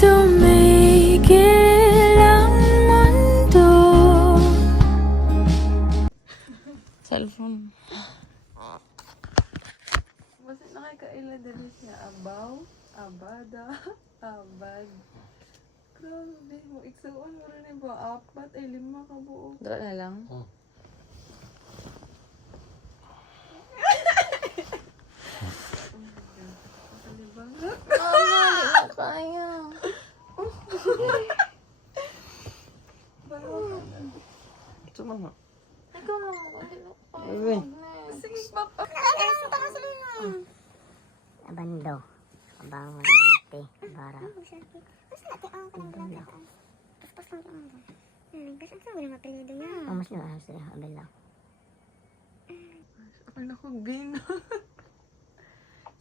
tumigil ang mundo. Cellphone. Basta nakakaila dali siya. Abaw, abada, abad. Grabe mo. Iksuon mo rin ba? 4 ay 5 ka buo. Dala na lang. Kalibang. Mama, di na kaya. Ito man nga. Ikaw lang ako. Hindi na kaya. Uy. Sige, papa. Abando. Abangon, bante, bara. Mas na lang sila, abela. Ano ko, bin?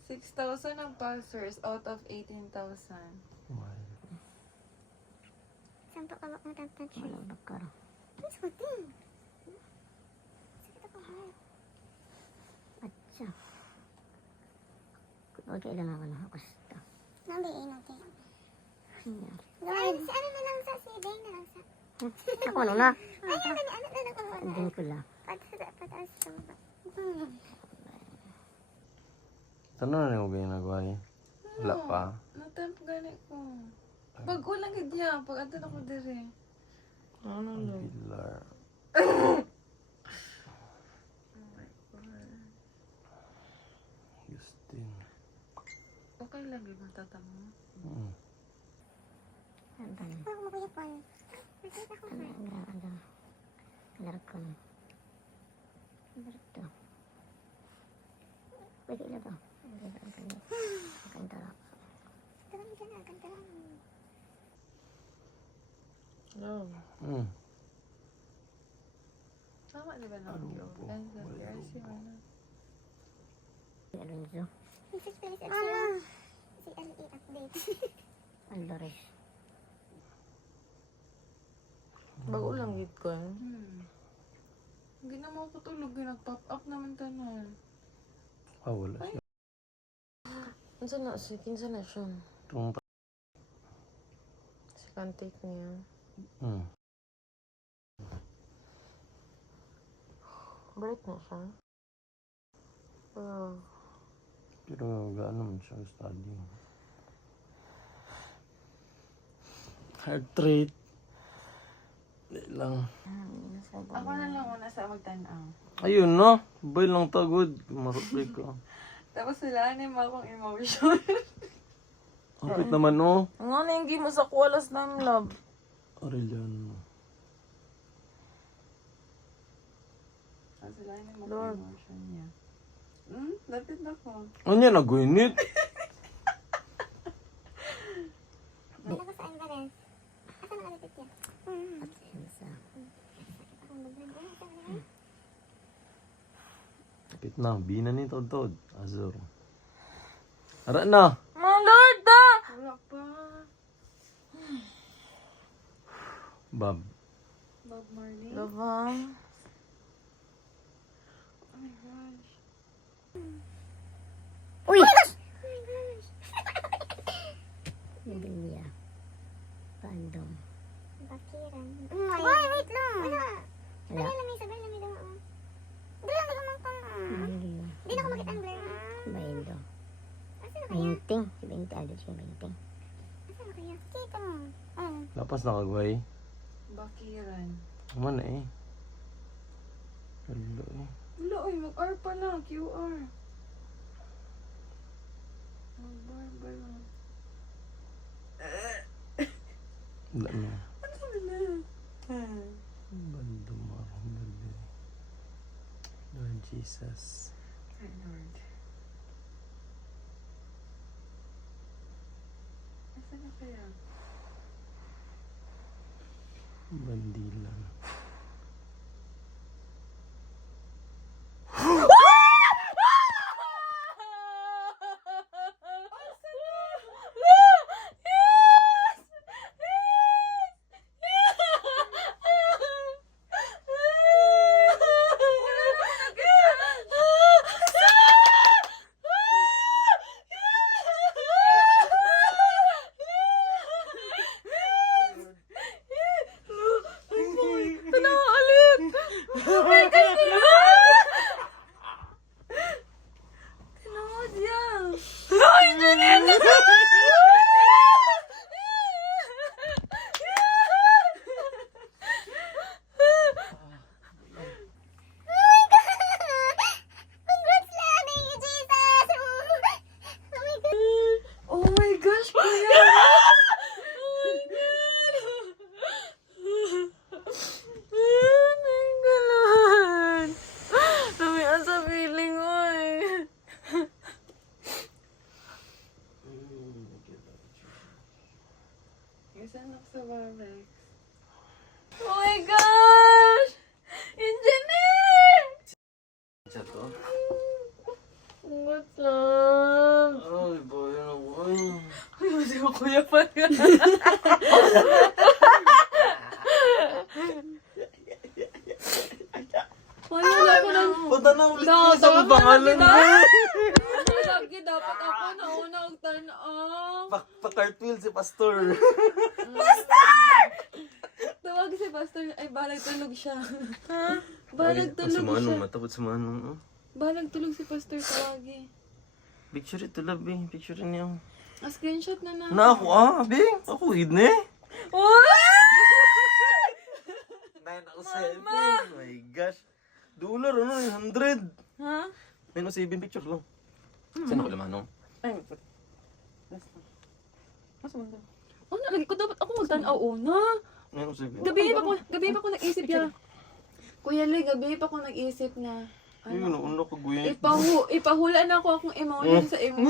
6,000 ang passers out of 18,000. Wala bakar. Atsa. Okay lang ako na. Basta. Ako ano na? Andin ko lang. Saan na rin mo ginagawa niya? Wala pa. Natemp gani ko. Pag ulang gidya, pag ato na ko dire. Ano lang? Pilar. Oh my God. Justin. Okay lang yung matata mo. Antan. Ano? Larkon. Berto. Pwede na to. Kantara. No. Tama di ba na ang joke? Gansan, PRC mo na. Alonso. Aldores. Bago lang git ko. Hindi na mo ako tulog, nag-pop up naman tanan. Wala siya. Kinsa na si kinsa na siya. Itong Si contact niya. Break na siya. Pero gaano man siya study. Heart rate. Di lang. Ako na lang muna sa magtanaw. Ayun no. Bay lang tagod. Marupay ko. Tapos sila ni mo akong emotion. Kapit naman no. Ang ano yung game mo sa kuwalas na love? Aureliano. Tapos sila ni mo Lord. akong emotion niya. Lapit na ko. Ano yan? Naguinit? Kapit na. Bina ni Tod. Azor. Ara na. My Lord da! Wala pa. Bob. Bob Marley. Love ha? Oh my gosh. Uy! Bibilia. Pandong. Ay, wait lang. Wala. Bibilia. Hindi na ako makita ang blur. Baindo. Asan na kaya? Binting. Si Binting. Ado siya Binting. Asan na kaya? Kita mo. Oh. Lapas na kagway. Bakiran. Naman na eh. Hello eh. Wala, oy, mag-R pa lang. QR. Mag-bar ba lang? Wala na. Ano na? Bandumar. Gabi. Lord Jesus. Ay, Lord. Asan na kaya? Bandilan. Isa na sa Barex. Oh my gosh! Engineer! Siya to. What's up? Ay, boy, ano boy. Ay, hindi ko kuya pa nga. Wala ko nang... Punta na ulit No, sa tawag mo pangalan na mo. Lagi dapat ako nauna og tan-aw. Pa-cartwheel si Pastor. Tawag si Pastor. Ay, balag tulog siya. Balag tulog Si Manong, siya. matapot si Manong. Oh. Balag tulog si Pastor. Tawagi. Picture ito, love eh. Picture niya. Screenshot na na. Na ako, Bing. Ako, hidne. Nine ako 7. Oh my gosh. $100, 100. Ha? Menos 7 picture lang. Saan ako Manong? Ay, Oh, nalagi ko dapat ako magtanaw una. Menos 7. Gabi pa ko nag-isip niya. Kuya Lee, gabi pa ko nag-isip na. Ayun, una ko guya. Ipahula na ako akong emotion sa imo.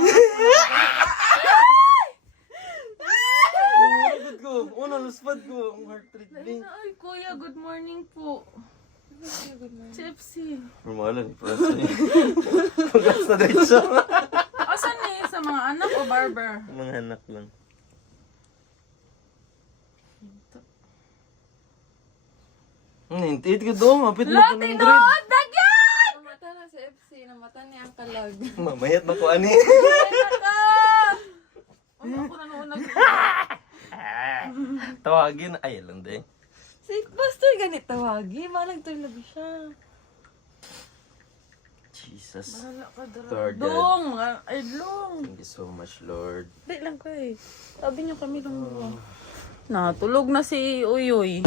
Good ko. Una, luspad ko. Ang heart rate, Bing. ay, kuya, good morning po. Tipsy. Formalan ni Francis. Congrats na din siya. Asan eh? Sa mga anak o barber? Mga anak lang. Nintit ka doon. Mapit mo ko ng Tinood! Dagyan! Namata na sa FC, namata niya ang kalag. Mamayat na ko ani. Ay, ako nanoonag. Tawagin. Ay, lang din. Si Pastor ganit tawagi, malag tulog siya. Jesus. Bahala ka, Lord God. Dong! Ay, long. Thank you so much, Lord. Di lang ko eh. Sabi niyo kami lang mo. Natulog na si Uyoy.